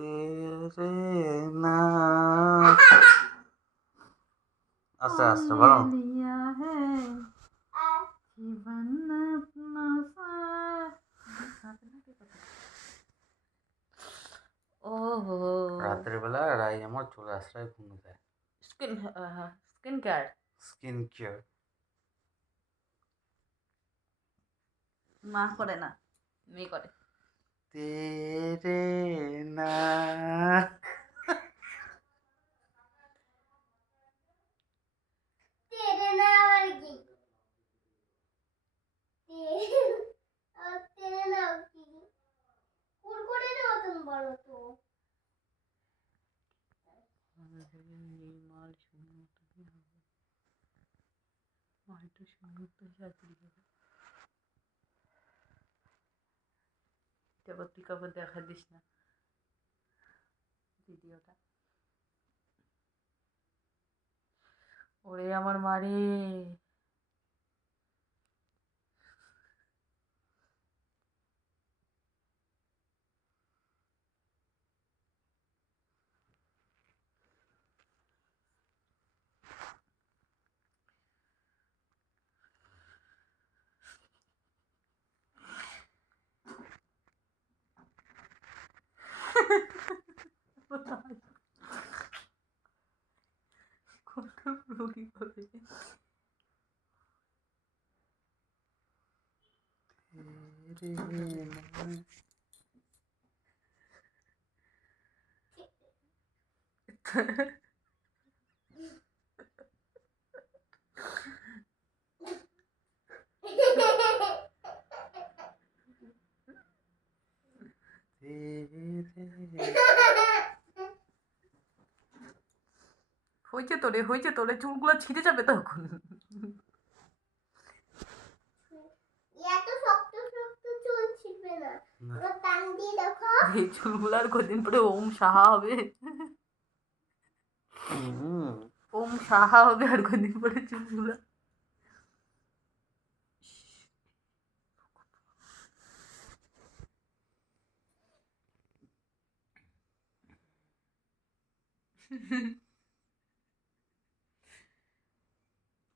তেরে না আস্তে আস্তে বলো लिया है जीवन अपना ओहो রাতের বেলা রাই আমার চলে আসলে ঘুমোতে skin skin care skin care মা করে না মেয়ে করে তেরে না তেরে না আর কি তেরে না কি কুরকুরের মতন বড় তো নির্মল মালটা সুন্দর তারপর তুই কাপড় দেখা দিস না ভিডিওটা ওরে আমার মারে কত রুড়ি করে তেরে না হয়েছে তোরে চুলগুলো ছিঁড়ে যাবে তখন এত শক্ত শক্ত চুল ছিঁড়বে না ওরা টান দিয়ে দেখো এই চুলগুলো আর কদিন পরে ওম সাহা হবে ওম সাহা হবে আর কদিন পরে চুলগুলো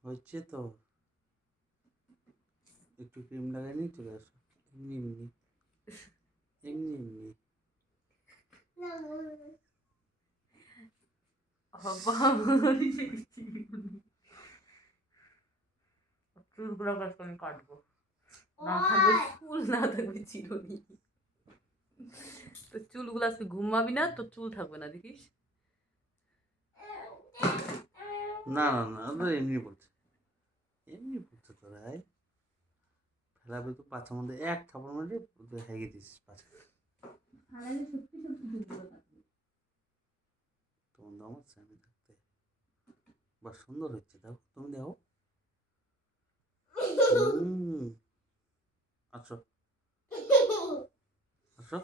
হচ্ছে তো একটু ক্রিম লাগাই নিয়ে চলে আসো এমনি এমনি এমনি এমনি চুলগুলো আমি কাটবো না থাকবে চুল না থাকবে চিরুনি তো চুলগুলো আজকে ঘুমাবি না তো চুল থাকবে না দেখিস না না না ওদের এমনি বলছে তো রাই ফেলাবে তো পাছার মধ্যে এক থাপড় মারলে হেগে দিস পাছা তোমার দম হচ্ছে আমি থাকতে বা সুন্দর হচ্ছে দেখো তুমি দেখো আচ্ছা আচ্ছা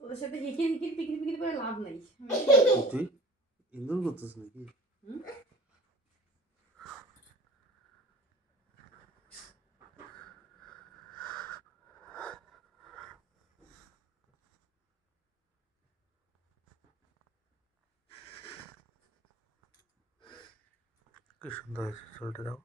তোদের সাথে হিকির হিকির পিকির পিকির করে লাভ নাই তুই ইন্দুর করতেছ নাকি কি সুন্দর হয়েছে চুলটা দাও